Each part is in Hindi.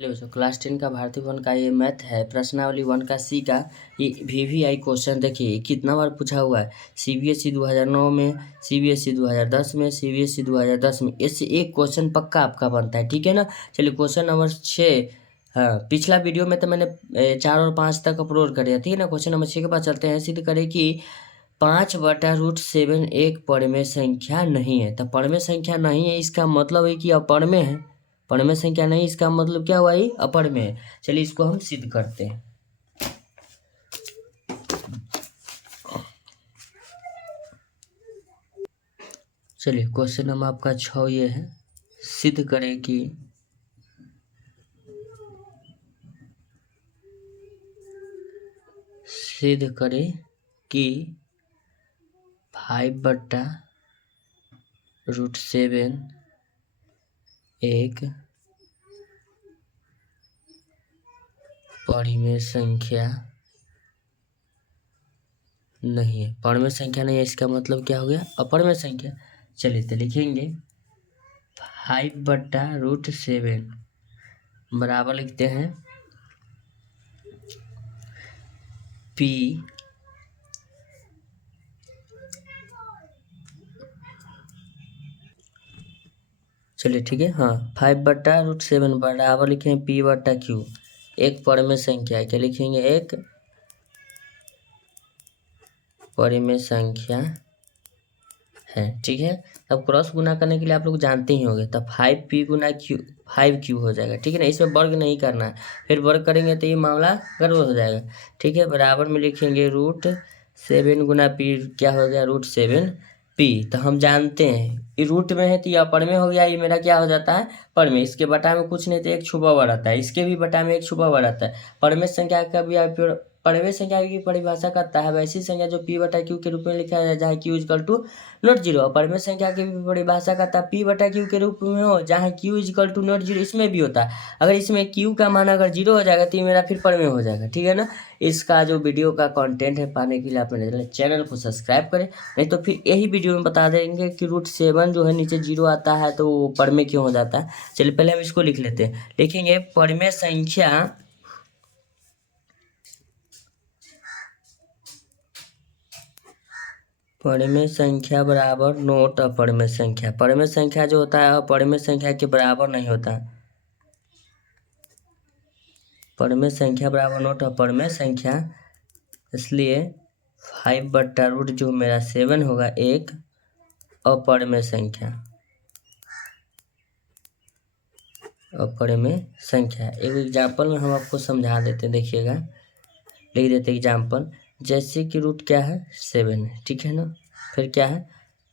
क्लास 10 का भारतीय वन का ये मैथ है। प्रश्नावली 1 का सी का ये VVI क्वेश्चन देखिए कितना बार पूछा हुआ है। CBSE 2009 में, CBSE 2010 में, CBSE 2010 में, इससे एक क्वेश्चन पक्का आपका बनता है। ठीक है ना। चलिए क्वेश्चन नंबर 6। हाँ, पिछला वीडियो में तो मैंने 4 और 5 तक अपलोड कर दिया। ठीक है ना। क्वेश्चन नंबर 6 के पास चलते हैं। सिद्ध करें कि 5/√7 एक परमेय संख्या नहीं है। तो परमेय संख्या नहीं है इसका मतलब है कि अपरमेय है। परमेय संख्या नहीं इसका मतलब क्या हुआ, ये अपरमेय है। चलिए इसको हम सिद्ध करते हैं। चलिए क्वेश्चन नंबर आपका 6 ये है। सिद्ध करें कि सिद्ध करें कि 5/√7 एक परिमेय संख्या नहीं है। परमेय संख्या नहीं है इसका मतलब क्या हो गया, अपरमेय संख्या। चलिए तो लिखेंगे 5/√7 बराबर लिखते हैं P चलिए ठीक है। हाँ 5/√7 बराबर लिखेंगे P/Q। एक परमेय संख्या है। क्या लिखेंगे, एक परिमेय संख्या है। ठीक है। अब क्रॉस गुना करने के लिए आप लोग जानते ही होंगे। तब 5P गुना Q 5Q हो जाएगा। ठीक है ना। इसमें वर्ग नहीं करना है, फिर वर्ग करेंगे तो ये मामला गड़बड़ हो जाएगा। ठीक है। बराबर में लिखेंगे √7 गुना P क्या हो गया, √7P। तो हम जानते हैं ये रूट में है तो ये अपरमेय हो गया, ये मेरा क्या हो जाता है, परमेय। इसके बटा में कुछ नहीं तो एक छुपा हुआ रहता है, इसके भी बटा में एक छुपा हुआ रहता है। परमेय संख्या का भी परमेय संख्या की परिभाषा करता है वैसी संख्या जो P/Q के रूप में लिखा जाए जहाँ Q = ≠0। परमेय संख्या की भी परिभाषा करता है P/Q के रूप में हो जहाँ Q =0। इसमें भी होता है। अगर इसमें Q का मान अगर 0 हो जाएगा तो ये मेरा फिर परमेय हो जाएगा। ठीक है ना। इसका जो वीडियो का कंटेंट है पाने के लिए आप मेरे चैनल को सब्सक्राइब करें, नहीं तो फिर यही वीडियो में बता देंगे कि √7 जो है नीचे 0 आता है तो वो परमेय क्यों हो जाता है। चलिए पहले हम इसको लिख लेते हैं। लिखेंगे परमेय संख्या बराबर नोट अपरमेय संख्या। परमेय संख्या जो होता है अपरमेय संख्या के बराबर नहीं होता। परमेय संख्या बराबर नोट अपरमेय संख्या, इसलिए 5/√ जो मेरा 7 होगा एक अपरमेय संख्या। अपरमेय संख्या एक एग्जाम्पल में हम आपको समझा देते हैं। देखिएगा लिख देते एग्जाम्पल। जैसे कि रूट क्या है, 7 है। ठीक है ना। फिर क्या है,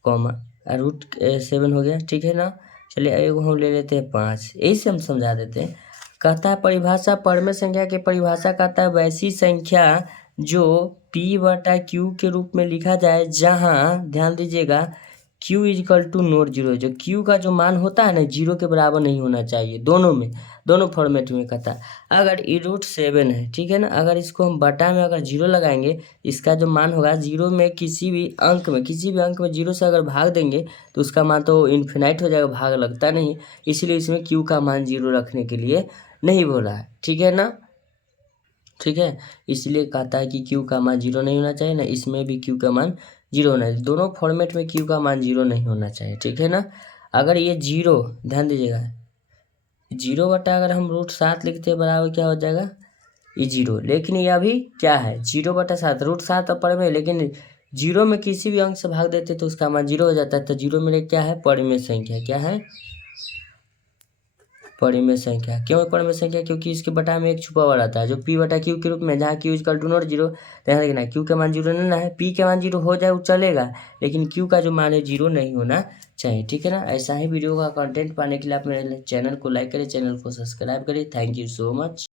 कॉमा, √7 हो गया। ठीक है ना। चलिए एगो हम ले लेते हैं 5। यही से हम समझा देते हैं। कहता है परिभाषा, परमेय संख्या की परिभाषा कहता है वैसी संख्या जो P/Q के रूप में लिखा जाए जहाँ, ध्यान दीजिएगा, Q =0। जो Q का जो मान होता है ना 0 के बराबर नहीं होना चाहिए। दोनों में, दोनों फॉर्मेट में कहता है। अगर ये √7 है, ठीक है ना, अगर इसको हम बटा में अगर 0 लगाएंगे, इसका जो मान होगा 0 में किसी भी अंक में 0 से अगर भाग देंगे तो उसका मान तो इन्फिनाइट हो जाएगा, भाग लगता नहीं। इसीलिए इसमें Q का मान 0 रखने के लिए नहीं बोला है। ठीक है ना। ठीक है। इसलिए कहता है कि Q का मान 0 नहीं होना चाहिए ना, इसमें भी Q का मान 0 होना चाहिए। दोनों फॉर्मेट में Q का मान 0 नहीं होना चाहिए। ठीक है ना। अगर ये 0, ध्यान दीजिएगा, 0 बटा अगर हम √7 लिखते हैं बराबर क्या हो जाएगा, ये 0। लेकिन ये अभी क्या है, 0/7 √7 अपर में, लेकिन 0 में किसी भी अंक से भाग देते तो उसका मान 0 हो जाता है। तो 0 मेरे क्या है, परिमेय संख्या। क्या है, परिमेय संख्या। क्यों परिमेय संख्या, क्योंकि इसके बटा में एक छुपा हुआ रहता है जो P/Q के रूप में, जहाँ Q =0। ध्यान रखना Q का मान 0 नहीं है, P का मान 0 हो जाए वो चलेगा, लेकिन Q का जो मान है 0 नहीं होना चाहिए। ठीक है ना। ऐसा ही वीडियो का कंटेंट पाने के लिए आप मेरे चैनल को लाइक करें, चैनल को सब्सक्राइब करें। Thank you so much.